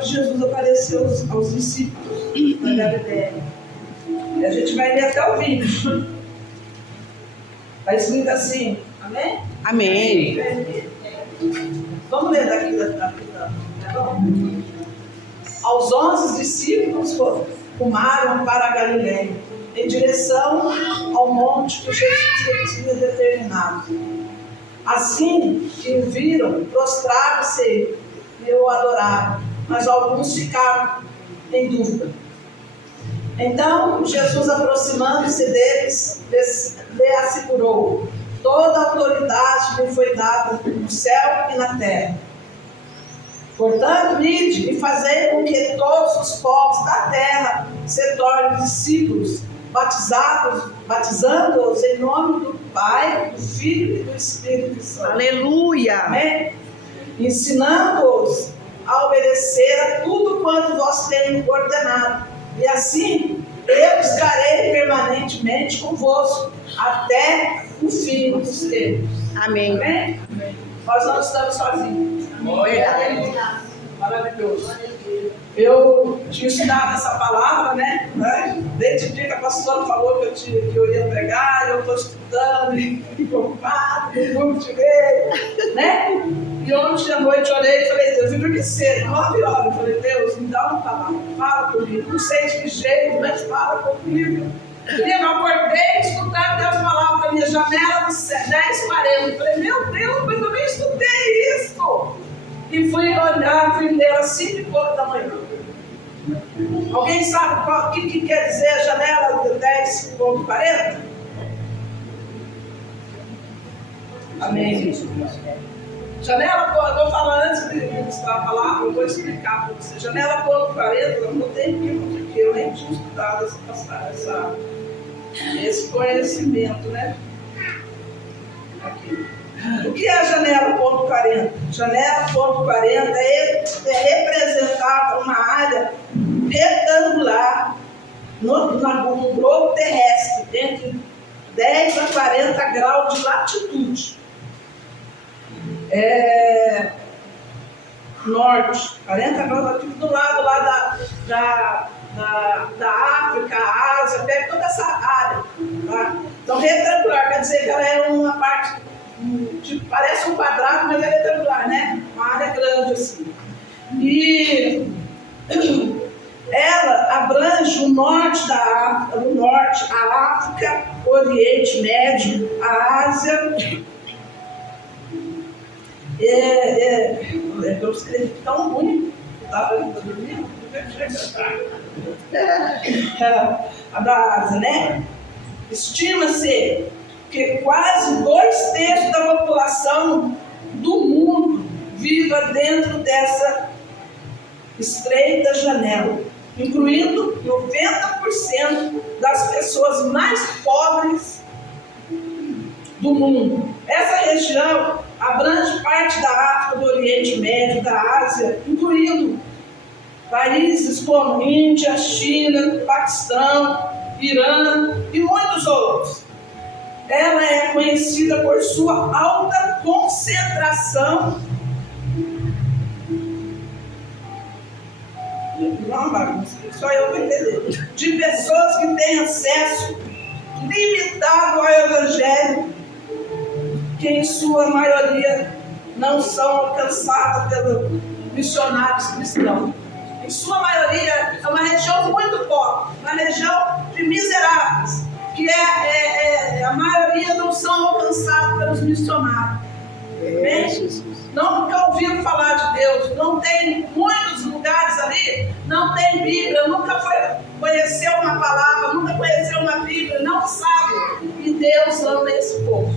que Jesus apareceu aos discípulos da Galileia. E a gente vai ler até o 20. Está escrito assim, amém? Amém. Vamos ler daqui tá bom? Aos 11 discípulos rumaram para a Galileia, em direção ao monte que Jesus tinha determinado. Assim que o viram, prostraram-se e o adoraram, mas alguns ficaram em dúvida. Então Jesus, aproximando-se deles, lhe assegurou: toda a autoridade me foi dada no céu e na terra. Portanto, ide e fazei com que todos os povos da terra se tornem discípulos, batizando-os em nome do Pai, do Filho e do Espírito Santo. Aleluia. Amém? Ensinando-os a obedecer a tudo quanto vós tenho ordenado. E assim eu estarei permanentemente convosco até o fim dos tempos. Amém. Amém? Nós não estamos sozinhos. Verdade. Maravilhoso. Eu tinha estudado essa palavra, né? Desde o dia que a pastora falou que eu ia pregar, eu estou estudando, e preocupado, não tirei, né? E ontem à noite eu orei e falei: Deus, eu dormi cedo, 9 horas. Eu falei: Deus, me dá uma palavra, fala comigo. Não sei de que jeito, mas fala comigo. Eu acordei escutando Deus falar para minha janela dos 10h40. Eu falei: meu Deus, mas eu nem estudei isso. E fui olhar, fui ler às 5h pouco da manhã. Alguém sabe o que quer dizer a janela de 10h40? Amém. Janela, eu vou falar antes de ilustrar a palavra, eu vou explicar para você. Janela ponto 40, eu não tenho aqui, porque eu nem tinha estudado esse conhecimento, né? Aqui. O que é a janela ponto 40? Janela ponto 40 é representar uma área retangular no globo terrestre, entre 10 a 40 graus de latitude. Norte, 40 graus de latitude, do lado lá da África, a Ásia, pega toda essa área. Tá? Então, retangular quer dizer que ela é uma parte, tipo, parece um quadrado, mas é retangular, né? Uma área grande assim. E ela abrange o norte da África, a África, o Oriente Médio, a Ásia. Eu escrevi tão ruim, estava dormindo, a da Ásia, né? Estima-se que quase 2/3 da população do mundo viva dentro dessa estreita janela, incluindo 90% das pessoas mais pobres do mundo. Essa região abrange parte da África, do Oriente Médio, da Ásia, incluindo países como Índia, China, Paquistão, Irã e muitos outros. Ela é conhecida por sua alta concentração só eu vou entender, de pessoas que têm acesso limitado ao Evangelho, que em sua maioria não são alcançadas pelos missionários cristãos. Em sua maioria é uma região muito pobre, uma região de miseráveis, que a maioria não são alcançados pelos missionários. Nunca ouviram falar de Deus, não tem muitos lugares ali, não tem Bíblia, nunca conheceu uma palavra, nunca conheceu uma Bíblia, não sabe. E Deus ama esse povo.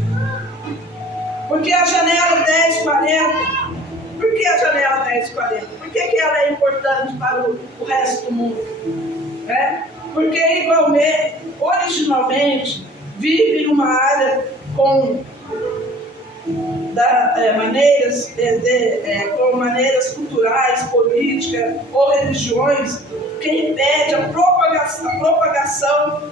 Porque a janela 10/40, por que a janela 10/40? Por que ela é importante para o resto do mundo? Porque igualmente, originalmente, vive em uma área com maneiras culturais, políticas ou religiões que impede a propagação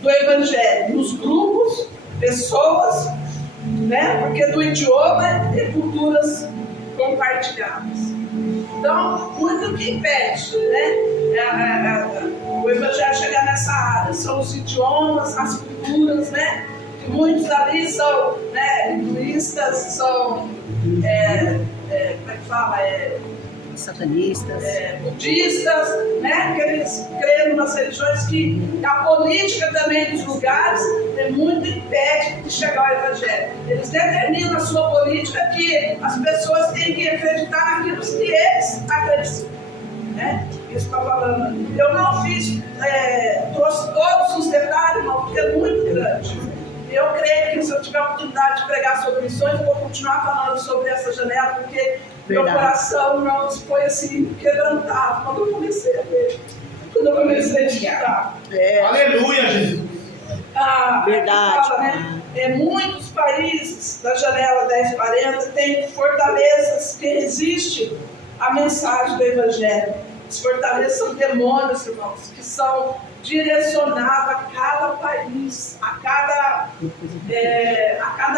do Evangelho nos grupos, pessoas, né? Porque do idioma e culturas compartilhadas. Então, muito que impede, né? O Evangelho chegar nessa área. São os idiomas, as culturas, né? Que muitos ali são, né, hinduístas, são, como é que fala? Satanistas. Budistas, né? Que eles creem nas religiões que a política também dos lugares muito impede de chegar ao Evangelho. Eles determinam a sua política que as pessoas têm que acreditar naquilo que eles acreditam, né? Isso está falando. Eu não fiz, trouxe todos os detalhes, irmão, porque é muito grande. Eu creio que se eu tiver a oportunidade de pregar sobre missões, eu vou continuar falando sobre essa janela, porque meu coração não foi assim quebrantado quando eu comecei a ver, quando eu comecei a estudar. Aleluia, Jesus. Verdade. Fala, né? Muitos países da janela 1040 têm fortalezas que resistem à mensagem do Evangelho. As fortalezas são demônios, irmãos, que são direcionados a cada país, a cada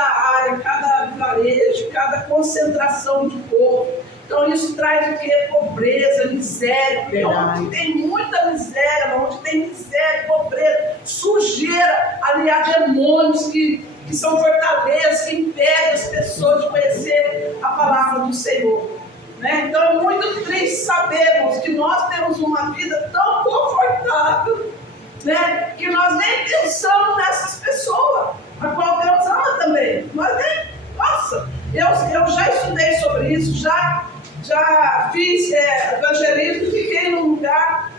área, cada vilarejo, cada concentração de povo. Então isso traz o que? Pobreza, miséria. Porque onde tem muita miséria, onde tem miséria, pobreza, sujeira, ali há demônios que são fortalezas, que impedem as pessoas de conhecer a palavra do Senhor. Né? Então é muito triste sabermos que nós temos uma vida tão confortável, né? Que nós nem pensamos nessas pessoas, a qual Deus ama também. Nós nem, nossa, eu já estudei sobre isso, já fiz evangelismo, fiquei num lugar,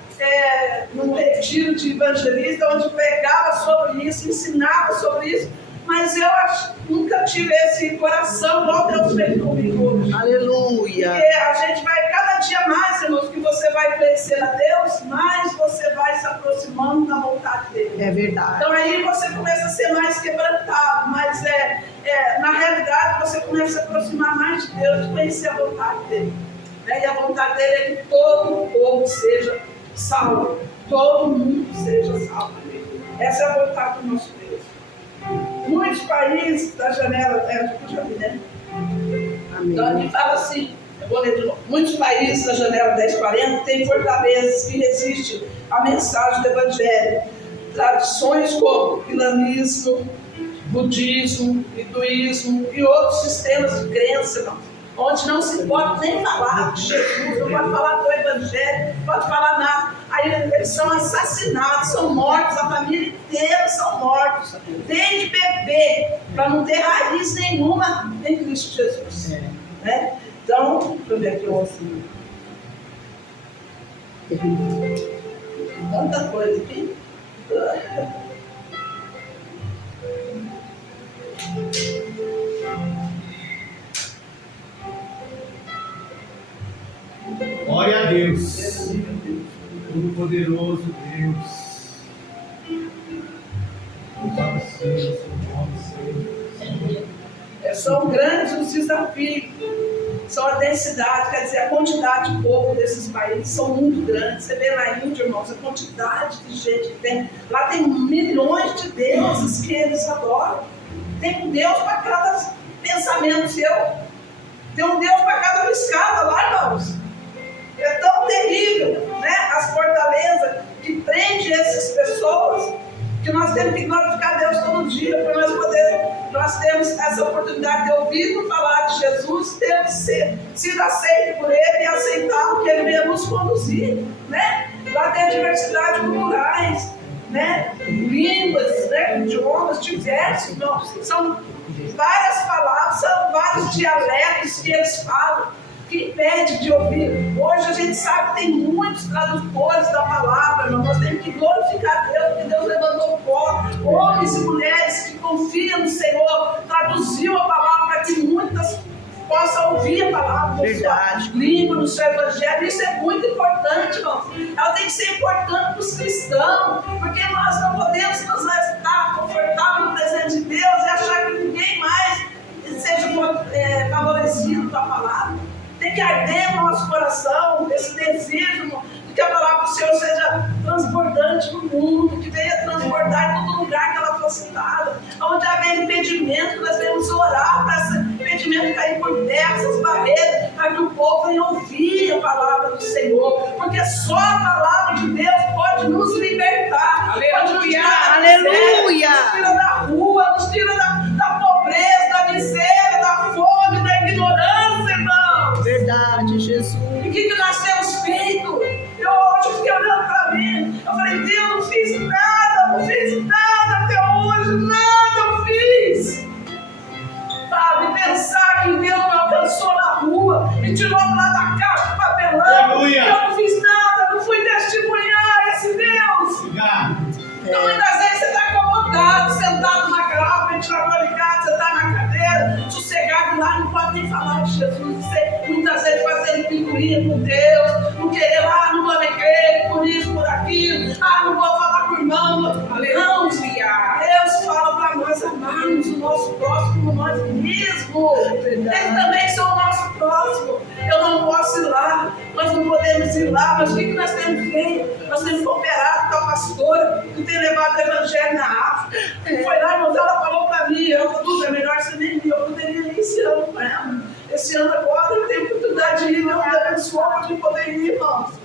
num retiro de evangelista, onde pregava sobre isso, ensinava sobre isso. Mas eu nunca tive esse coração igual Deus fez comigo hoje. Aleluia. Porque a gente vai, cada dia mais, irmãos, que você vai conhecer a Deus, mais você vai se aproximando da vontade dele. É verdade. Então aí você começa a ser mais quebrantado, mas na realidade você começa a aproximar mais de Deus, de conhecer a vontade dele. Né? E a vontade dele é que todo o povo seja salvo. Todo mundo seja salvo. Essa é a vontade do nosso Deus. Muitos países da janela, já vi, né? Então ele fala assim, eu vou ler de novo. Muitos países da janela 1040 têm fortalezas que resistem à mensagem do Evangelho. Tradições como islamismo, budismo, hinduísmo e outros sistemas de crença, irmãos, onde não se pode nem falar de Jesus, não pode falar do Evangelho, não pode falar nada. Aí eles são assassinados, são mortos, a família inteira são mortos, desde bebê, para não ter raiz nenhuma em Cristo Jesus. Né? Então, deixa eu ver aqui assim. Tanta coisa aqui. Glória a Deus. Todo-Poderoso Deus. Louvado seja o seu nome, Senhor. São grandes os desafios, são a densidade, quer dizer, a quantidade de povo desses países são muito grandes. Você vê na Índia, irmãos, a quantidade de gente que tem. Lá tem milhões de deuses que eles adoram. Tem um Deus para cada pensamento seu. Tem um Deus para cada piscada lá, irmãos. É tão terrível, né? As fortalezas que prendem essas pessoas, que nós temos que glorificar Deus todo dia, para nós temos essa oportunidade de ouvir falar de Jesus, temos sido aceitos por Ele e aceitar o que Ele veio nos conduzir, né? Lá tem a diversidade culturais, né? Línguas, né? Idiomas diversos, não, são várias palavras, são vários dialetos que eles falam, que impede de ouvir. Hoje a gente sabe que tem muitos tradutores da palavra, mas nós temos que glorificar Deus, porque Deus levantou homens e mulheres que confiam no Senhor, traduziu a palavra para que muitas possam ouvir a palavra na sua língua, no seu evangelho. Isso é muito importante, irmãos. Ela tem que ser importante para os cristãos, porque nós não podemos nos estar confortáveis no presente de Deus e achar que ninguém mais seja favorecido com a palavra. Tem que arder no nosso coração esse desejo de que a palavra do Senhor seja transbordante no mundo, que venha transbordar em todo lugar que ela for citada. Onde haver impedimento, nós devemos orar para esse impedimento cair por terra, essas barreiras, para que o povo venha ouvir a palavra do Senhor, porque só a palavra de Deus pode nos libertar, pode nos tirar da miséria, nos tira da rua, nos tira da pobreza, da miséria, da fome, da ignorância, irmão. Verdade, Jesus. E o que nós temos feito? Eu hoje fiquei olhando para mim, eu falei, Deus, não fiz nada até hoje, nada eu fiz. Sabe, pensar que Deus me alcançou na rua, me tirou lá da caixa de papelão. Aleluia. Eu não fiz nada, não fui testemunhar esse Deus. Então, muitas vezes você está acomodado, sentado na cama, ventilador ligado, você está na cadeira, sossegado lá, não pode nem falar de Jesus. Você, muitas vezes, fazendo picuinha com Deus, não querer lá, não vou na igreja, por isso, por aquilo, não vou falar com o irmão. Não, Deus fala para nós amarmos o nosso próximo como nós mesmos. Eles também são o nosso próximo. Eu não posso ir lá, nós não podemos ir lá, mas o que nós temos feito? Nós temos cooperado com a pastora que tem levado o evangelho na África. E foi lá, irmãos, ela falou para mim, eu falei, é melhor você nem ir, eu poderia ir esse ano com ela. Esse ano agora eu tenho oportunidade de ir, Deus me abençoou de poder ir, irmãos.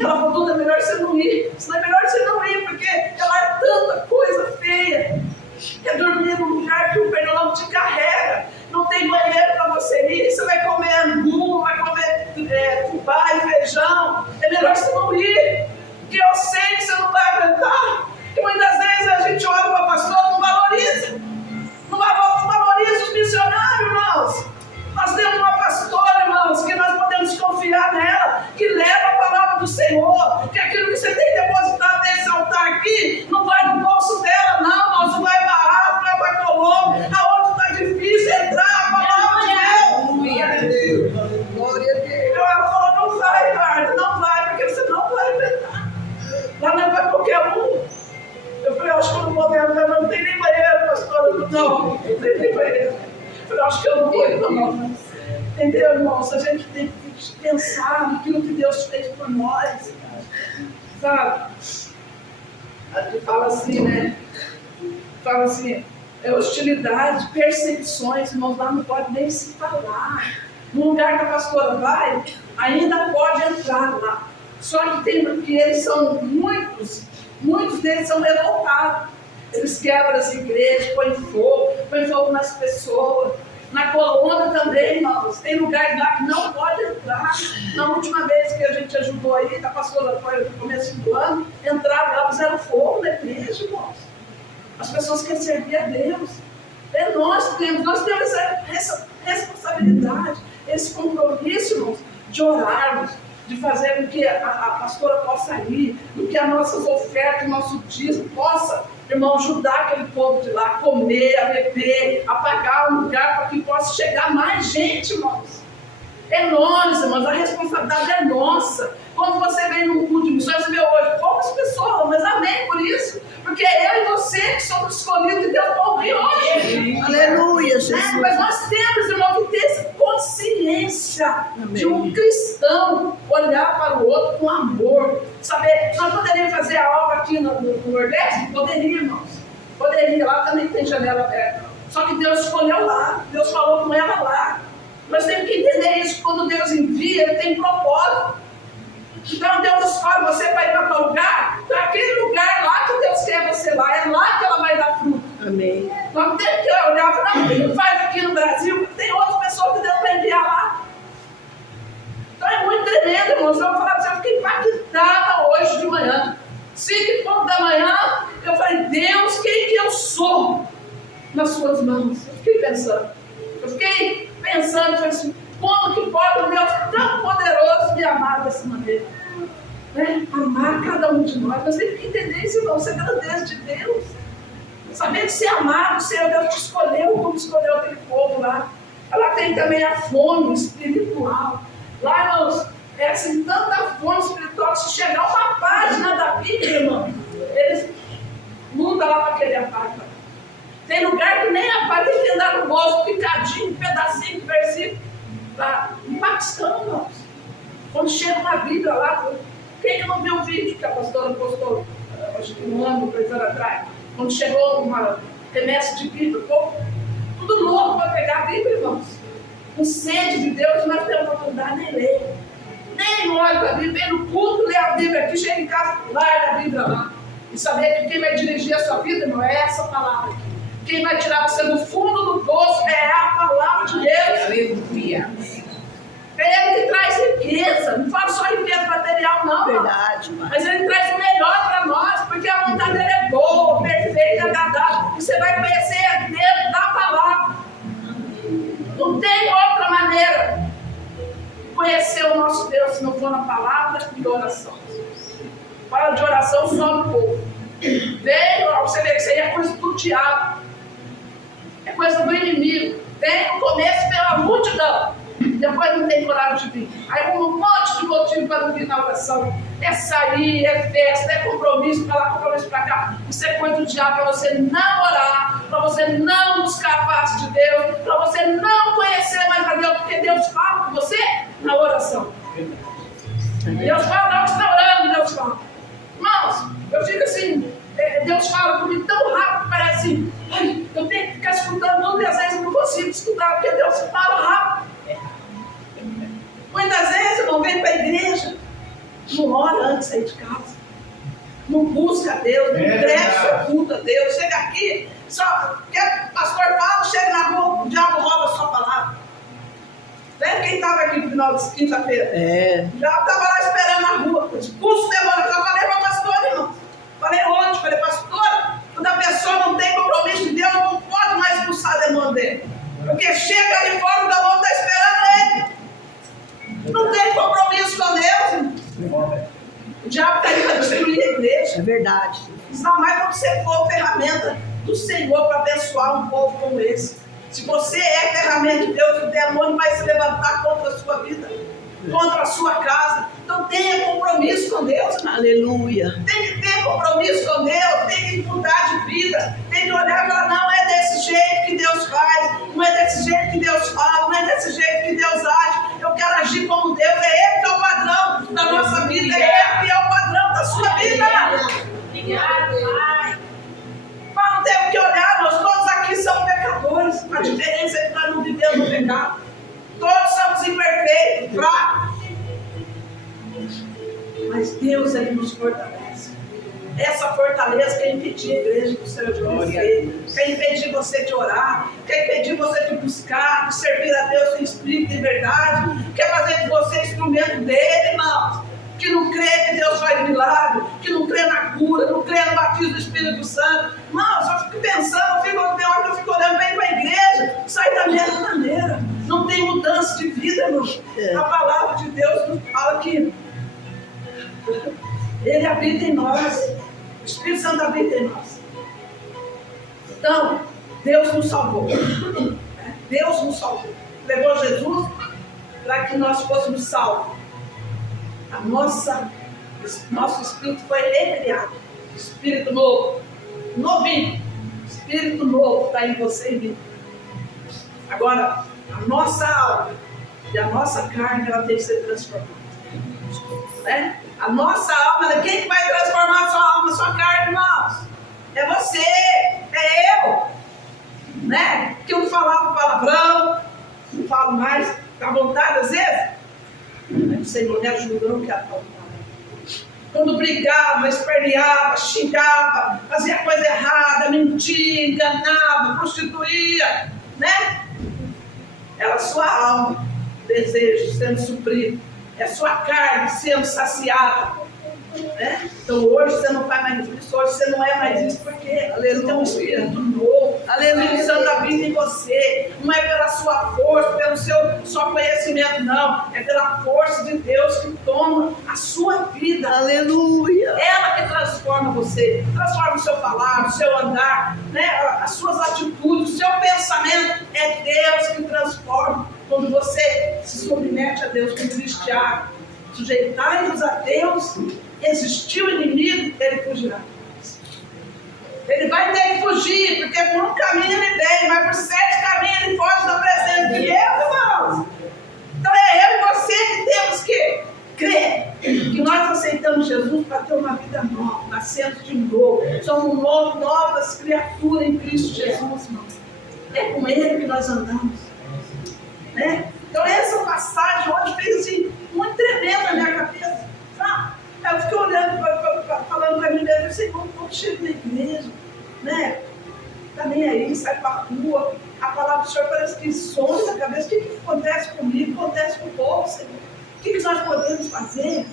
Ela falou, é melhor você não ir. É melhor você não ir, porque ela é tanta coisa feia. É dormir num lugar que o pernilongo te carrega. Não tem banheiro para você ir. Você vai comer angu, vai comer fubá e feijão. É melhor você não ir, porque eu sei que você não vai aguentar. E muitas vezes a gente olha para o pastor e não valoriza. Não valoriza os missionários, irmãos. Nós temos uma pastora, irmãos, que nós podemos confiar nela, que leva a palavra do Senhor, que aquilo que você tem depositado nesse altar aqui, não vai no bolso dela, não, não vai para a África, vai para a Colômbia, aonde está difícil entrar a palavra de Deus. Glória a Deus. Ela falou, não vai, Eduardo, não vai, porque você não vai aguentar. Lá não é para qualquer um. Eu falei, acho que eu não vou ver, não tem nem banheiro, pastora. Não tem nem banheiro. Eu acho que eu não vou, não. Entendeu, irmãos? A gente tem que pensar naquilo que Deus fez por nós. Sabe? Aqui fala assim, né? Fala assim, hostilidade, perseguições, irmãos, lá não pode nem se falar. No lugar que a pastora vai, ainda pode entrar lá. Só que tem porque eles são muitos deles são revoltados. Eles quebram as igrejas, põem fogo nas pessoas. Na Colômbia também, irmãos, tem lugares lá que não pode entrar. Na última vez que a gente ajudou aí, a pastora foi no começo do ano, entraram lá, fizeram fogo na igreja, irmãos. As pessoas querem servir a Deus. Nós temos essa responsabilidade, esse compromisso, irmãos, de orarmos, de fazer com que a pastora possa ir, com que as nossas ofertas, o nosso dízimo possa, irmão, ajudar aquele povo de lá a comer, a beber, a pagar um lugar para que possa chegar mais gente, irmãos. É nós, irmãos, a responsabilidade é nossa. Quando você vem num culto de missões, você vê hoje poucas pessoas, mas amém por isso, porque é eu e você que somos escolhidos de Deus para ouvir hoje. Aleluia, Jesus. Mas nós temos, irmão, que ter essa consciência de um cristão olhar para o outro com amor. Saber, nós poderíamos fazer a obra aqui no Nordeste? Poderia, irmãos. Poderia, lá também tem janela aberta. Só que Deus escolheu lá, Deus falou com ela lá. Nós temos que entender isso, quando Deus envia, Ele tem propósito. Então Deus escolhe você para ir para tal lugar, para aquele lugar lá que Deus quer você lá, é lá que ela vai dar fruto. Amém. Nós não temos que olhar e falar, não faz aqui no Brasil, tem outras pessoas que Deus vai enviar lá. Então é muito tremendo, irmãos. Eu vou falar para você, eu fiquei impactada hoje de manhã. 5h da manhã, eu falei, Deus, quem que eu sou nas suas mãos? Eu fiquei pensando, falei assim, como que pode um Deus tão poderoso me amar dessa maneira? Né? Amar cada um de nós. Nós temos que entender isso, irmão. Você é grandeza de Deus. Saber de ser amado, o Senhor Deus te escolheu como escolheu aquele povo lá. Lá tem também a fome espiritual. Lá, irmãos, é assim, tanta fome espiritual que se chegar uma página da Bíblia, irmão, eles mudam lá para aquele página. Tem lugar que nem a página tem que andar no bolso, picadinho, pedacinho, versículo. Lá, no Paquistão, irmãos. Quando chega uma Bíblia lá, Quem não viu o vídeo que a pastora postou, acho que um ano, 2 anos atrás, quando chegou uma remessa de Bíblia, o povo tudo louco para pegar a Bíblia, irmãos. Com sede de Deus, nós temos oportunidade nem ler. Nem olha para a Bíblia, vem no culto, lê a Bíblia aqui, chega em casa, larga a Bíblia lá. E saber que quem vai dirigir a sua vida, irmão, é essa palavra aqui. Quem vai tirar você do fundo do poço é a palavra de Deus. Aleluia. É Ele que traz riqueza. Não fala só riqueza material, não. Verdade, Mas Ele traz o melhor para nós, porque a vontade dele é boa, perfeita, agradável. E você vai conhecer dentro da palavra. Não tem outra maneira de conhecer o nosso Deus se não for na palavra e oração. Fala de oração só no povo. Vem, você vê que isso aí é coisa do diabo. É coisa do inimigo. Vem no começo pela multidão. Depois não tem coragem de vir. Aí um monte de motivo para não vir na oração. É sair, é festa, é compromisso para lá, compromisso para cá. Isso é coisa do diabo para você não orar, para você não buscar a face de Deus, para você não conhecer mais a Deus, porque Deus fala com você na oração. Deus fala na hora que você está orando, Deus fala. Irmãos, eu fico assim, Deus fala comigo tão rápido, parece assim, ai, eu tenho que ficar escutando tudo e às vezes eu não consigo escutar, porque Deus fala rápido. Muitas vezes eu não venho para a igreja, não ora antes de sair de casa, não busca a Deus, não entrega seu culto a Deus, chega aqui, só que o pastor fala, chega na rua, o diabo rouba a sua palavra. Lembra quem estava aqui no final de quinta-feira? Já estava lá esperando na rua, expulso o demônio, eu já falei para a pastora, irmão. Falei ontem, falei, pastora, quando a pessoa não tem compromisso de Deus, não pode mais expulsar o demônio dele. Porque chega ali fora, o demônio está esperando ele. Não tem compromisso com Deus, irmão. O diabo está aí para destruir a igreja. É verdade. Ainda mais quando você for ferramenta do Senhor para abençoar um povo como esse. Se você é ferramenta de Deus, o demônio vai se levantar contra a sua vida, contra a sua casa. Então tenha compromisso com Deus. Aleluia. Tem que ter compromisso com Deus, tem que mudar de vida, tem que olhar e falar, não é desse jeito que Deus faz, não é desse jeito que Deus fala, não é desse jeito que Deus age. Eu quero agir como Deus, é Ele que é o padrão da nossa vida, é Ele que é o padrão da sua vida. Mas não temos que olhar, nós todos aqui somos pecadores. A diferença é que nós não vivemos no pecado. Todos somos imperfeitos, fracos. Mas Deus, Ele nos fortalece. Essa fortaleza quer impedir a igreja do Senhor de crescer, quer impedir você de orar, quer impedir você de buscar, de servir a Deus em espírito e verdade, quer fazer de você instrumento dele, irmãos. Que não crê que Deus faz milagre, que não crê na cura, não crê no batismo do Espírito Santo. Irmãos, eu fico pensando, tem hora que eu fico olhando bem para a igreja, sai da mesma maneira. Não tem mudança de vida, irmão. A palavra de Deus nos fala que Ele habita em nós. O Espírito Santo habita em nós. Então, Deus nos salvou. Deus nos salvou. Levou Jesus para que nós fôssemos salvos. Nosso espírito foi recriado. Espírito novo. Novinho. Espírito novo está em você e em mim. Agora, a nossa alma e a nossa carne, ela tem que ser transformada. Né? A nossa alma, quem que vai transformar a sua alma, a sua carne, irmãos? É você, é eu. Né? Que eu não falava palavrão, não falo mais, fica à vontade às vezes. O Senhor me ajuda, eu não quero falar. Quando brigava, esperneava, xingava, fazia coisa errada, mentia, enganava, prostituía, né? Era a sua alma, desejo sendo suprido. É a sua carne sendo saciada. Né? Então hoje você não faz mais isso, hoje você não é mais isso, porque você tem um espírito novo, o Espírito Santo habita em você, não é pela sua força, pelo seu só conhecimento, não, é pela força de Deus que toma a sua vida. Aleluia. Ela que transforma você, transforma o seu falar, o seu andar, né? As suas atitudes, o seu pensamento, é Deus que transforma. Quando você se submete a Deus, como diz Tiago, sujeitai-vos a Deus, existir o inimigo, ele fugirá. Ele vai ter que fugir, porque por um caminho ele vem, mas por 7 caminhos ele foge da presença de Deus, irmãos. Então é eu e você que temos que crer Que nós aceitamos Jesus para ter uma vida nova, nascendo de novo. Somos novas criaturas em Cristo Jesus, irmão. É com Ele que nós andamos. Né? Então essa passagem hoje fez assim, muito tremendo na minha cabeça. Sabe? Eu fiquei olhando, falando para mim mesmo, Senhor, quando chego na igreja, né? Tá nem aí, sai para a rua, a palavra do Senhor parece que some na cabeça. O que acontece comigo? Acontece com o povo, Senhor. O que nós podemos fazer?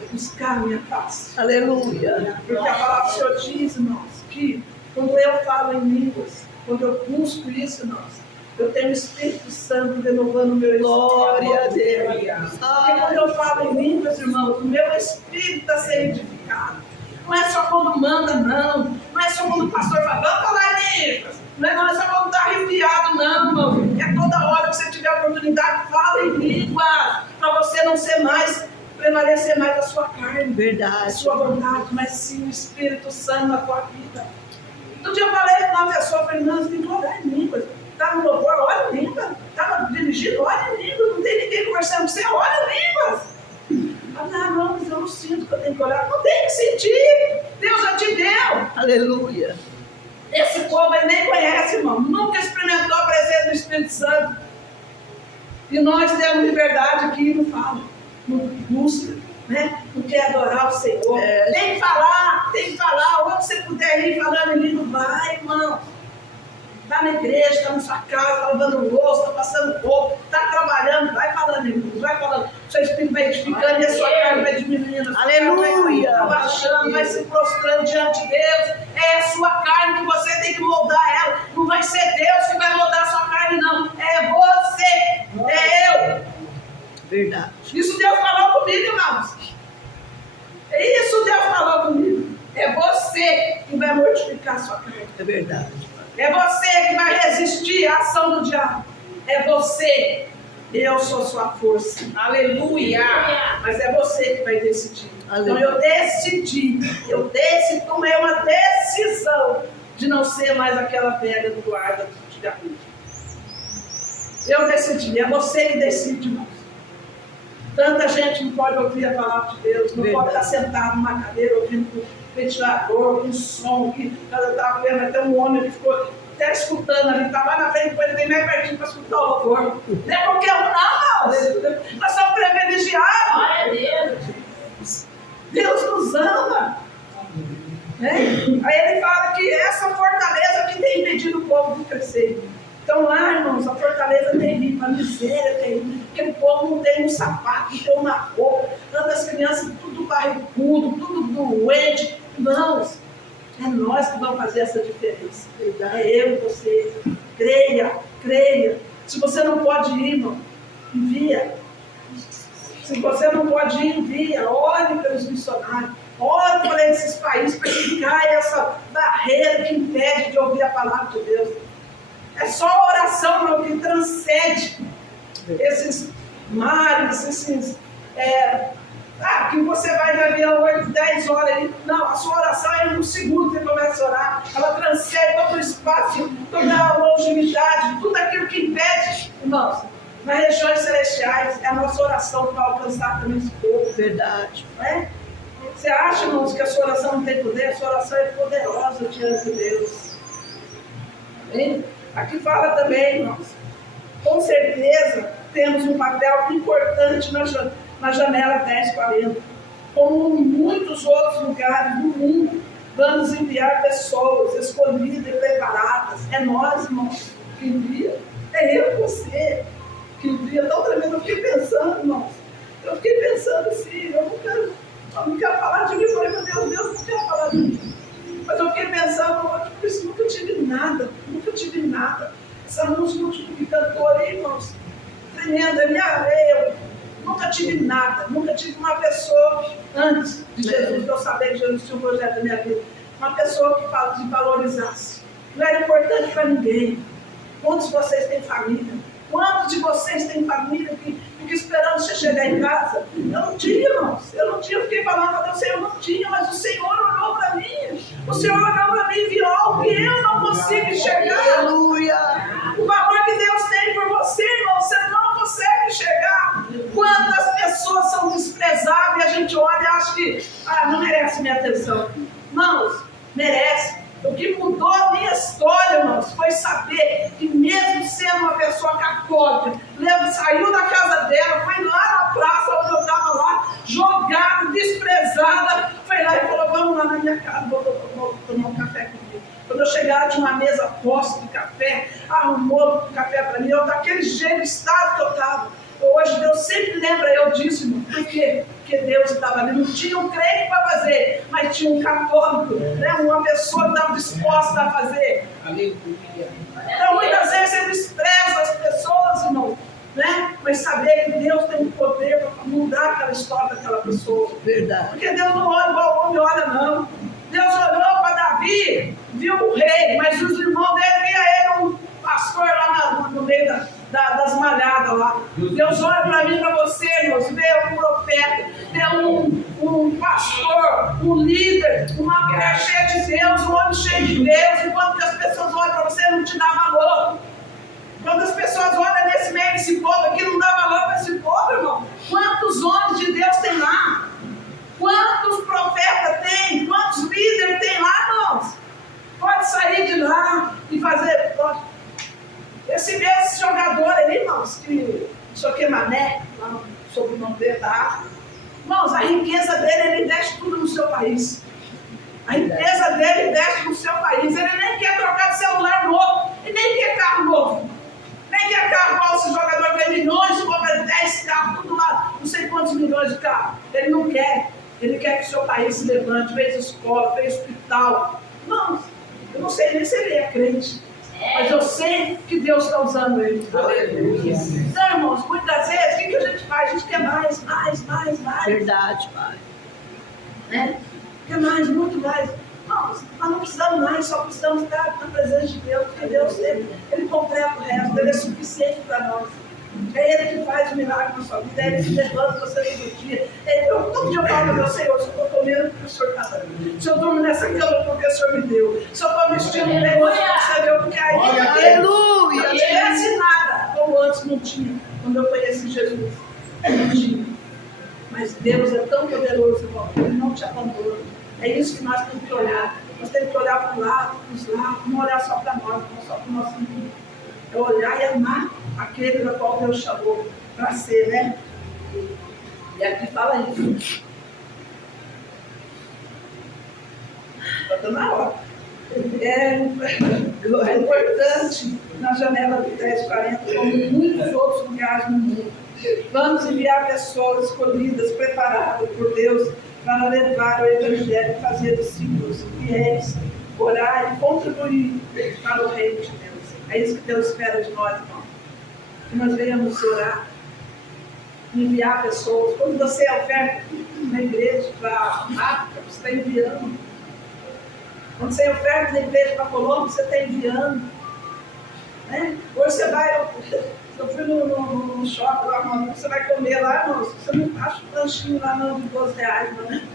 É buscar a minha face. Aleluia. Porque a palavra do Senhor diz, irmãos, que quando eu falo em línguas, quando eu busco isso, irmãos, eu tenho o Espírito Santo renovando o meu espírito. Glória a Deus. Porque quando eu falo em línguas, irmãos, o meu espírito está sendo edificado. Não é só quando manda, não. Não é só quando o pastor fala, vamos falar em línguas. Não é só quando está arrepiado, não, irmão. É toda hora que você tiver a oportunidade, fala em línguas. Para você não ser mais, prevalecer mais a sua carne. Verdade. A sua vontade, mas sim o Espírito Santo na tua vida. Um dia eu falei para uma pessoa, falei, não, você tem que orar em línguas. Está no louvor, ora em línguas. Estava dirigindo, ora em línguas. Não tem ninguém conversando com você, ora em línguas. Ah, não, mas eu não sinto que eu tenho que orar. Não tem que sentir. Deus já te deu. Aleluia. Esse povo aí nem conhece, irmão. Nunca experimentou a presença do Espírito Santo. E nós temos liberdade aqui e não fala. Não busca, né? Não quer adorar o Senhor. Tem que falar, tem que falar. Onde você puder ir falando em língua, vai, irmão. Está na igreja, está na sua casa, está lavando louça, está passando roupa, está trabalhando, vai falando em línguas, vai falando. Seu espírito vai edificando e a sua carne vai diminuindo. Aleluia. Vai abaixando, vai se prostrando diante de Deus. É a sua carne que você tem que moldar ela. Não vai ser Deus que vai moldar a sua carne, não. É você. É eu. Verdade. Isso Deus falou comigo, irmãos. Isso Deus falou comigo. É você que vai mortificar a sua carne. É verdade. É você que vai resistir à ação do diabo. É você. Eu sou sua força. Aleluia. Mas é você que vai decidir. Aleluia. Então eu decidi, tomei uma decisão de não ser mais aquela velha do guarda de garruda. Eu decidi. É você que decide, irmãos. Tanta gente não pode ouvir a palavra de Deus, não pode estar sentado numa cadeira ouvindo ventilador, com som, que ela estava vendo até um homem que ficou até escutando ali, estava lá na frente, depois ele veio mais pertinho para escutar o louvor. Não é porque não, nós somos privilegiados. Glória a Deus. Deus nos ama. Né? Aí ele fala que essa fortaleza que tem impedido o povo de crescer. Então lá, irmãos, a fortaleza é terrível, a miséria é terrível, porque o povo não tem um sapato, não tem uma roupa, anda as crianças tudo barrigudo, tudo doente. Irmãos, é nós que vamos fazer essa diferença. É eu e você. Creia, creia. Se você não pode ir, irmão, envia. Se você não pode ir, envia. Ore pelos missionários. Ore para esses países, para que caia essa barreira que impede de ouvir a palavra de Deus. É só a oração, meu, que transcende esses mares, que você vai de avião 8, 10 horas aí. Não, a sua oração é um segundo que você começa a orar. Ela transcende todo o espaço, toda a longevidade, tudo aquilo que impede, irmãos. Nas regiões celestiais, é a nossa oração que vai alcançar também esse povo. Verdade. Não é? Você acha, irmãos, que a sua oração não tem poder? A sua oração é poderosa diante de Deus. Amém? Aqui fala também, irmãos, com certeza temos um papel importante na janela 1040. Como em muitos outros lugares do mundo, vamos enviar pessoas escolhidas e preparadas. É nós, irmãos, que envia. É eu e você que envia. Tão tremendo. Eu fiquei pensando, irmãos. Eu fiquei pensando assim, eu não quero falar de mim. Eu falei, meu Deus, não quero falar de mim. Mas eu fiquei pensando, por isso nunca tive nada. Essa música que cantou aí, irmãos, tremenda, eu nunca tive nada, nunca tive uma pessoa, antes de Jesus, que eu sabia que Jesus tinha um projeto na minha vida, uma pessoa que valorizasse. Não era importante para ninguém. Quantos de vocês têm família? Quantos de vocês têm família que fica esperando você chegar em casa? Eu não tinha, irmãos. Eu fiquei falando para Deus, Senhor, eu não tinha, mas o Senhor olhou para mim. O Senhor olhou para mim e viu algo que eu não consigo enxergar. Aleluia. O valor que Deus tem por você, irmão, você não consegue enxergar. Quantas pessoas são desprezadas e a gente gente olha e acha que não merece minha atenção. Irmãos, merece. O que mudou a minha história, irmãos, foi saber que mesmo sendo uma pessoa católica, saiu da casa dela, foi lá na praça onde eu estava lá, jogada, desprezada, foi lá e falou, vamos lá na minha casa, vou tomar um café comigo. Quando eu chegar, tinha uma mesa posta de café, arrumou um café para mim, eu daquele jeito, estado que eu estava. Hoje Deus sempre lembra eu disso, irmão. Por quê? Porque Deus estava ali. Não tinha um crente para fazer, mas tinha um católico, né? Uma pessoa que estava disposta a fazer. Aleluia. Então, muitas vezes você despreza as pessoas, irmão, né? Mas saber que Deus tem o poder para mudar aquela história daquela pessoa. Verdade. Porque Deus não olha igual o homem olha, não. Deus olhou para Davi, viu o rei, mas os irmãos dele via ele um pastor lá no meio das malhadas lá. Deus olha para mim, para você, irmãos, vê um profeta, vê um pastor, um líder, uma mulher cheia de Deus, um homem cheio de Deus, enquanto que as pessoas olham para você, não te dá valor. Quando as pessoas olham nesse meio, esse povo aqui, não dá valor para esse povo, irmão. Quantos homens de Deus tem lá? Quantos profetas tem? Quantos líderes tem lá, irmãos? Pode sair de lá e fazer... Esse mesmo jogador ali, irmãos, que não sei o que, Mané, lá sobre o nome dele da África. Irmãos, a riqueza dele, ele investe tudo no seu país. A riqueza dele investe no seu país. Ele nem quer trocar de celular novo, ele nem quer carro novo. Nem quer carro igual esse jogador tem milhões, compra 10 carros, tudo lá, não sei quantos milhões de carros. Ele não quer. Ele quer que o seu país se levante, fez escola, fez hospital. Irmãos, eu não sei nem se ele é crente. Mas eu sei que Deus está usando ele. Aleluia. Então, irmãos, muitas vezes, o que a gente faz? A gente quer mais. Verdade, Pai. Né? Quer mais, muito mais. Irmãos, nós não precisamos mais, só precisamos estar na presença de Deus, porque Deus, ele completa o resto, ele é suficiente para nós. É Ele que faz o milagre na sua vida, é Ele que levanta você todo dia. Todo dia eu falo para você, Senhor, se eu estou comendo porque o Senhor está dando. Se eu durmo nessa cama porque o Senhor me deu. Se eu estou vestindo bem, você deu, porque aí Aleluia. não tivesse nada, como antes não tinha, quando eu conheci Jesus. Não tinha. Mas Deus é tão poderoso, irmão, que Ele não te abandona. É isso que nós temos que olhar. Nós temos que olhar para o lado, para os lados, não olhar só para nós, não só para o nosso mundo. É olhar e amar aquele da qual Deus chamou para ser, né? E aqui fala isso. Está dando a hora. É importante na janela do 1040, como em muitos outros lugares no mundo. Vamos enviar pessoas escolhidas, preparadas por Deus para levar o Evangelho e fazer discípulos fiéis, orar e contribuir para o reino de Deus. É isso que Deus espera de nós, irmão. Que nós venhamos orar, enviar pessoas. Quando você oferta na igreja para a África, você está enviando. Quando você oferta na igreja para a Colômbia, você está enviando. Né? Hoje você vai, eu fui no shopping lá, mano, você vai comer lá, moço, você não acha um lanchinho lá não de R$12, não, né?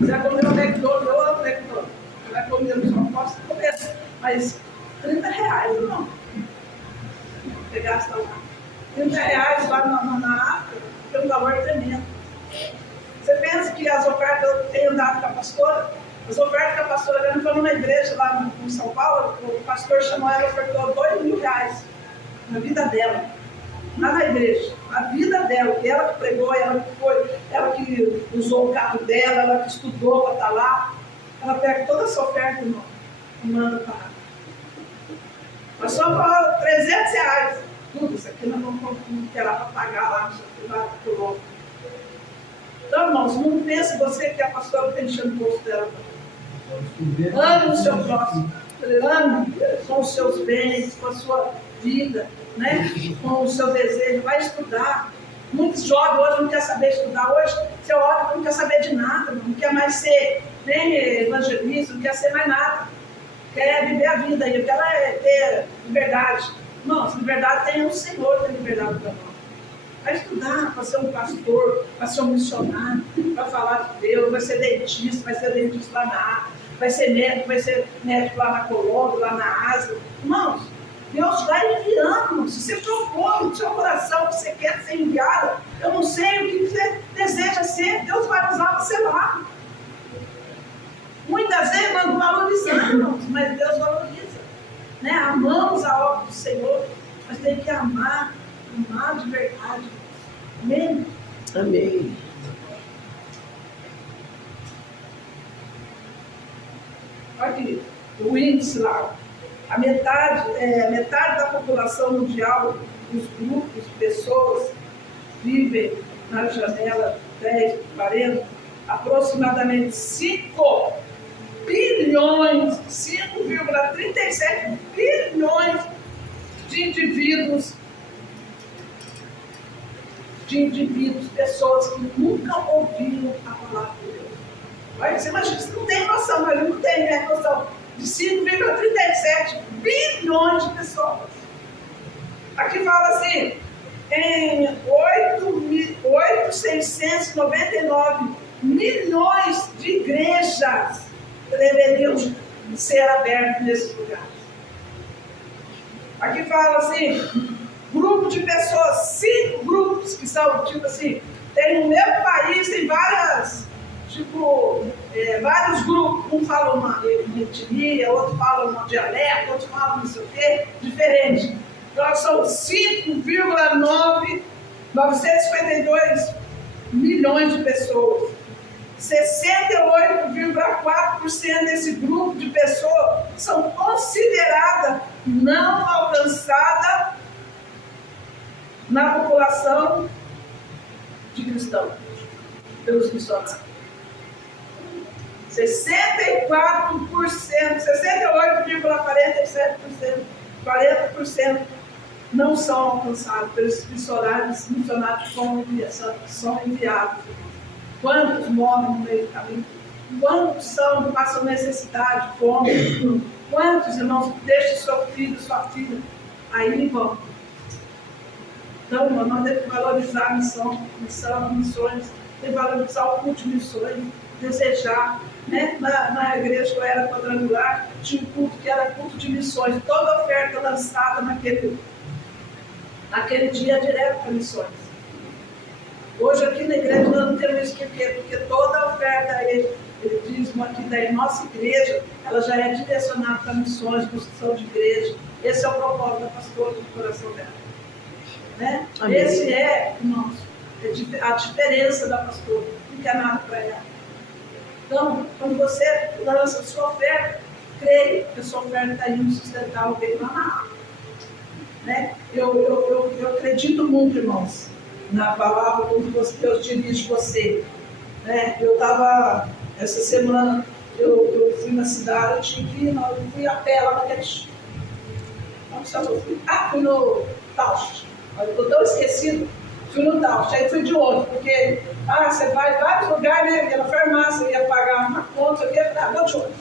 Você vai comer no McDonald's, eu amo McDonald's. Você vai comer, não só posso comer, mas R$30, irmão. Você gasta lá. R$30 lá na África, tem um valor tremendo. Você pensa que as ofertas, eu tenho andado com a pastora, as ofertas que a pastora Helena foi numa igreja lá em São Paulo, o pastor chamou ela e ofertou R$2.000 na vida dela, lá na igreja, a vida dela, que ela que pregou, ela que foi, ela que usou o carro dela, ela que estudou para estar lá, ela pega toda essa oferta, irmão, e manda para lá. Nós só para R$300, tudo isso aqui nós vamos ter lá para pagar lá no seu privado, por louco. Então, irmãos, não pense você que a pastora está enchendo o bolso dela. Ame o seu próximo, ame com os seus bens, com a sua vida, né? Com o seu desejo, vai estudar. Muitos jovens hoje não querem saber estudar. Hoje você olha, não quer saber de nada, não quer mais ser nem evangelista, não quer ser mais nada. Quer viver a vida aí, quer ter liberdade. Não, liberdade tem o Senhor, tem liberdade para nós. Vai estudar para ser um pastor, para ser um missionário, para falar de Deus, vai ser dentista lá na África, vai ser médico lá na Colômbia, lá na Ásia. Irmãos, Deus vai enviando. Se você propõe no seu coração que você quer ser enviada, eu não sei o que você deseja ser, Deus vai usar você lá. Muitas vezes nós não valorizamos, mas Deus valoriza. Né? Amamos a obra do Senhor, mas tem que amar de verdade. Amém? Amém. Olha aqui, o índice lá. A metade da população mundial, os grupos de pessoas, vivem na janela 10, 40, aproximadamente 5 bilhões, 5,37 bilhões de indivíduos, pessoas que nunca ouviram a palavra de Deus. Olha, você imagina, você não tem noção, mas não tem, né, noção de 5,37 bilhões de pessoas. Aqui fala assim, em 8.699 milhões de igrejas deveriam ser abertas nesses lugares. Aqui fala assim, grupo de pessoas, 5 grupos que são, tipo assim, tem no mesmo país, tem várias, vários grupos, um fala uma etnia, outro fala um dialeto, outro fala não sei o quê, diferente. Então são 5,952 milhões de pessoas. 68,4% desse grupo de pessoas são consideradas não alcançadas na população de cristãos, pelos missionários. 64%, 68,47%, 40% não são alcançados pelos missionários que são enviados. Quantos morrem no meio do caminho? Quantos passam necessidade, fome? Quantos irmãos deixam seu filho, sua filha aí vão? Então, nós temos que valorizar a missões, tem que valorizar o culto de missões, desejar. Né? Na igreja que eu era quadrangular, tinha um culto que era culto de missões, toda oferta lançada naquele dia direto para missões. Hoje aqui na igreja nós não temos isso, porque toda a oferta, ele diz aqui da nossa igreja, ela já é direcionada para missões, construção de igreja. Esse é o propósito da pastora do coração dela. Né? Esse é, irmãos, a diferença da pastora, não quer nada para ela. Então, quando você lança a sua oferta, creia que a sua oferta está indo sustentar alguém lá na água. Né? Eu acredito muito, irmãos, na palavra quando Deus dirige você. Né? Eu estava, essa semana, eu fui na cidade, eu fui a pé lá naquele... fui no Tausch. Eu estou tão esquecido. Fui no Tausch, aí fui de outro, porque você vai em vários lugares, né? Ia na farmácia, ia pagar uma conta, vou de outro.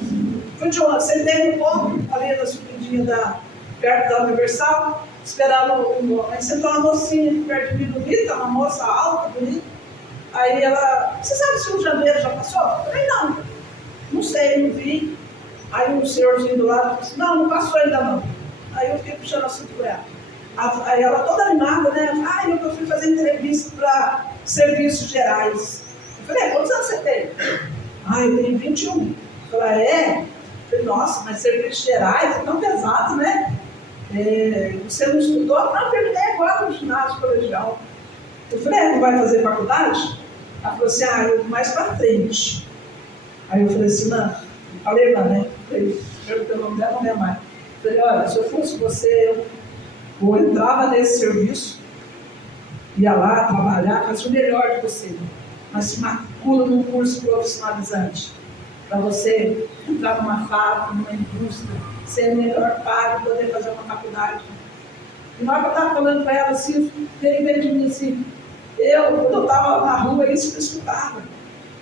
Fui de outro, sentei no ponto, ali na subidinha perto da Universal, esperando aí sentou uma mocinha perto de mim, bonita, uma moça alta, bonita. Aí ela, você sabe se o janeiro já passou? Eu falei, não sei, não vi. Aí um senhorzinho do lado disse, não passou ainda não. Aí eu fiquei puxando a cintura. Aí ela toda animada, né? Eu fui fazer entrevista para serviços gerais. Eu falei, quantos anos você tem? Eu tenho 21. Eu falei, Eu falei, nossa, mas serviços gerais é tão pesado, né? Você não estudou? Não, eu terminei agora no ginásio colegial. Eu falei, não vai fazer faculdade? Ela falou assim, eu vou mais para frente. Aí eu falei assim, não. Falei, né? Perguntei o nome dela, não é mais. Eu falei, olha, se eu fosse você, eu entrava nesse serviço, ia lá trabalhar, fazia o melhor de você, mas se matricula num curso profissionalizante, para você entrar numa fábrica, numa indústria, ser melhor pago, poder fazer uma faculdade. E na hora que eu estava falando para ela assim, veio dentro de mim assim, quando eu estava na rua, isso que eu escutava.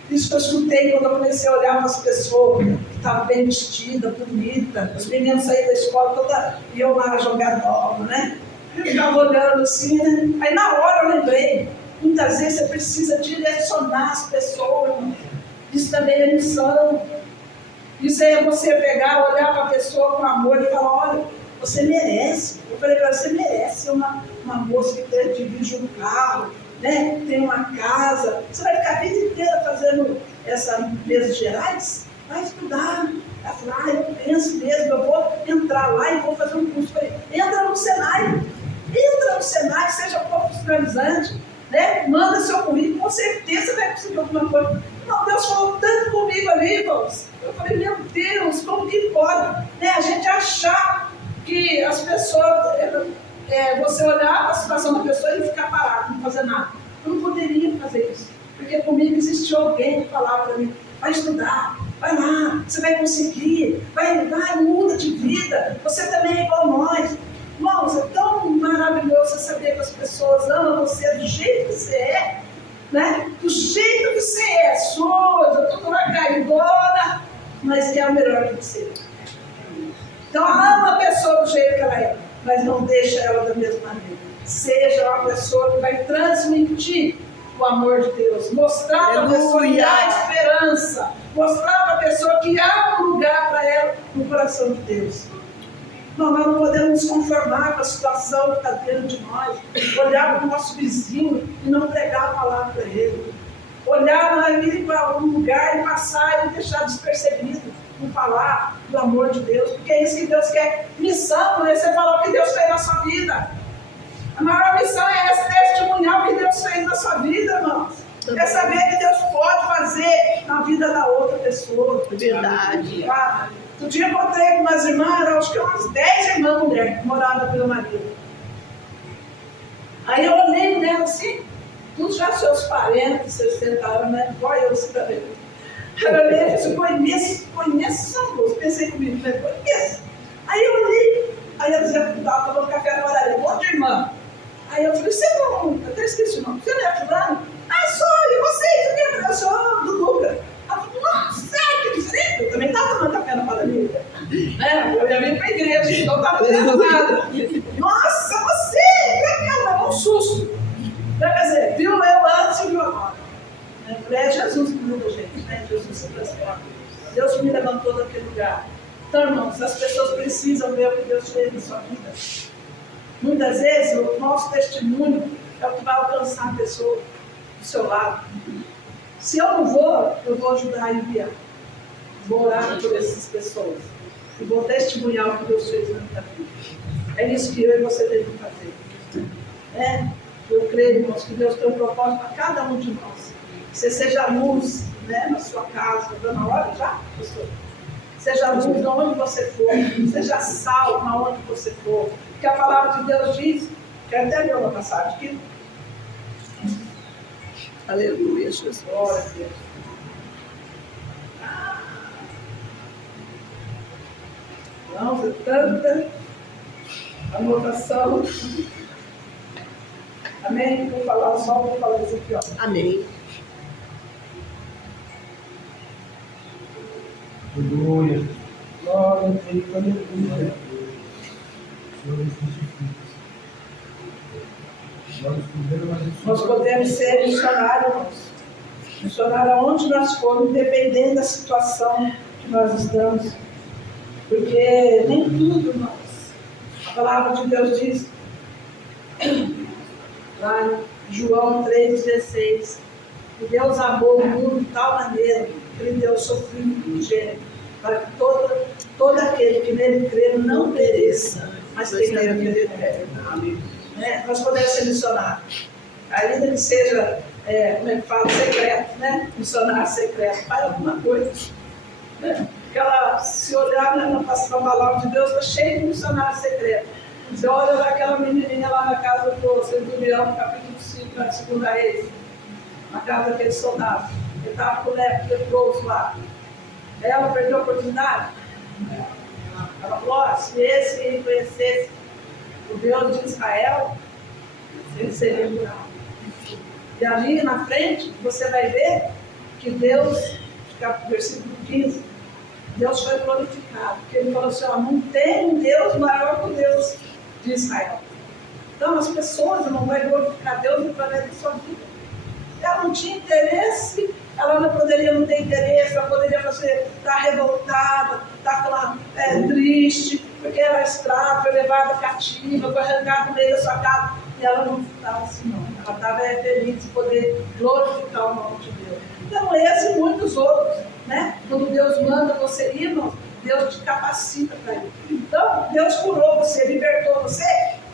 Isso que eu escutei quando eu comecei a olhar para as pessoas que estavam bem vestidas, bonitas, os meninos saíram da escola toda, e eu lá jogar bola, né? Eu ficava olhando assim, né? Aí na hora eu lembrei, muitas vezes você precisa direcionar as pessoas, né? Isso também é missão. Isso aí é você pegar, olhar para a pessoa com amor e falar, olha, você merece. Eu falei para ela, você merece ser uma moça que dirige um carro, né? Tem uma casa. Você vai ficar a vida inteira fazendo essas empresas gerais? Vai estudar. Ela falou, eu penso mesmo, eu vou entrar lá e vou fazer um curso. Eu falei, entra no Senai, seja profissionalizante, né? Manda seu currículo, com certeza vai conseguir alguma coisa. Não, Deus falou tanto comigo ali, irmãos. Eu falei, meu Deus, como que pode, né? A gente achar que as pessoas, você olhar para a situação da pessoa e ficar parado, não fazer nada. Eu não poderia fazer isso, porque comigo existiu alguém que falava para mim, vai estudar, vai lá, você vai conseguir, vai, muda de vida, você também é igual nós. Irmãos, é tão maravilhoso você saber que as pessoas amam você do jeito que você é, né? Do jeito que você é, suja, toda caidona, mas que é o melhor que você. Então, ama a pessoa do jeito que ela é, mas não deixa ela da mesma maneira. Seja uma pessoa que vai transmitir o amor de Deus, mostrar para a pessoa que há esperança, mostrar para a pessoa que há um lugar para ela no coração de Deus. Não, nós não podemos nos conformar com a situação que está dentro de nós, olhar para o nosso vizinho e não pregar a palavra para ele, olhar para um lugar e passar e deixar despercebido, não falar do amor de Deus, porque é isso que Deus quer. Missão não é você falar o que Deus fez na sua vida. A maior missão é essa, testemunhar o que Deus fez na sua vida, irmãos. É saber que Deus pode fazer na vida da outra pessoa. Verdade. Tá? Outro dia eu encontrei com umas irmãs, acho que umas 10 irmãs mulheres que moravam na Vila Maria. Aí eu olhei nela assim, todos já seus 40, 60 anos, né? Igual eu, assim também. Aí eu olhei e disse, conheço essa moça. Pensei comigo, falei, conheço. Aí eu olhei, aí ela dizia que estava tomando café na hora, outra irmã. Aí eu falei, você não, eu até esqueci o nome, você não é fulano? Ah, sou, e você? Eu sou do Lucas. Ela falou, nossa, que diferente. Eu também estava tomando café na padaria. Eu ia vir para a igreja, então estava fazendo nada. Nossa, você! Levou um susto. Quer dizer, viu eu antes e viu agora. Eu falei, é Jesus que muda a gente, né? Jesus se transforma. Deus me levantou daquele lugar. Então, irmãos, as pessoas precisam ver o que Deus fez na sua vida. Muitas vezes, o nosso testemunho é o que vai alcançar a pessoa do seu lado. Se eu não vou, eu vou ajudar a enviar. Vou orar por essas pessoas. E vou testemunhar o que Deus fez na minha vida. É isso que eu e você devemos fazer. Eu creio, irmãos, que Deus tem um propósito para cada um de nós. Que você seja luz, né, na sua casa. Está na hora já, pastor? Seja luz onde você for. Seja sal onde você for. Porque a palavra de Deus diz, quero até ver uma passagem aqui. Aleluia, Jesus. Glória a Deus. Não, tanta anotação. Amém? Vou falar só, vou falar isso aqui, ó. Amém. Aleluia. Glória a Deus. Aleluia. Senhor, nós podemos ser missionários, irmãos. Missionário aonde nós formos, dependendo da situação que nós estamos. Porque nem tudo, irmãos. A palavra de Deus diz, lá em João 3,16, que Deus amou o mundo de tal maneira que Ele deu o seu Filho unigênito, para que todo aquele que nele crê não pereça, mas tenha vida eterna. Nós podemos ser missionários, ainda que seja, como é que fala, secreto, né? Missionário secreto, faz alguma coisa. Né? Se olhar na palavra de Deus, está cheio de missionário secreto. Você olha aquela menininha lá na casa do Centurião, capítulo 5, na segunda Reis, na casa daquele soldado. Ele estava com o leproso lá. Ela perdeu a oportunidade. Ela falou, se esse conhecesse o Deus de Israel, ele seria curado. E ali na frente, você vai ver que Deus, versículo 15, Deus foi glorificado. Porque ele falou assim, não tem um Deus maior que o Deus de Israel. Então as pessoas não vão glorificar Deus através da sua vida. Ela não tinha interesse, ela não poderia não ter interesse, ela poderia estar revoltada, estar triste, porque ela é escrava, foi levada cativa, foi arrancada no meio da sua casa. E ela não estava assim, não. Ela estava feliz de poder glorificar o nome de Deus. Então, esse e muitos outros, né? Quando Deus manda você ir, irmão, Deus te capacita para ir. Então, Deus curou você, libertou você.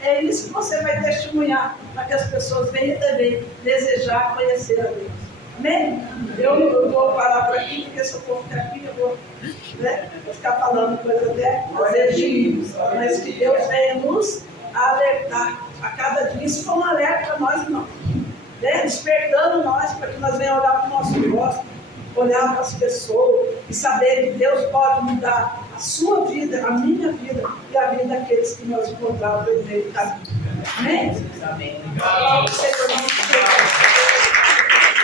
É isso que você vai testemunhar, para que as pessoas venham também desejar conhecer a Deus. Amém? Eu vou parar por aqui, porque se eu for ficar aqui, eu vou, né, vou ficar falando coisa até fazer de mas que Deus venha nos alertar a cada dia. Isso foi um alerta para nós, irmãos, né? Despertando nós, para que nós venhamos olhar para o nosso próximo, olhar para as pessoas e saber que Deus pode mudar a sua vida, a minha vida e a vida daqueles que nós encontramos no meio do caminho. Amém? Amém. Senhor,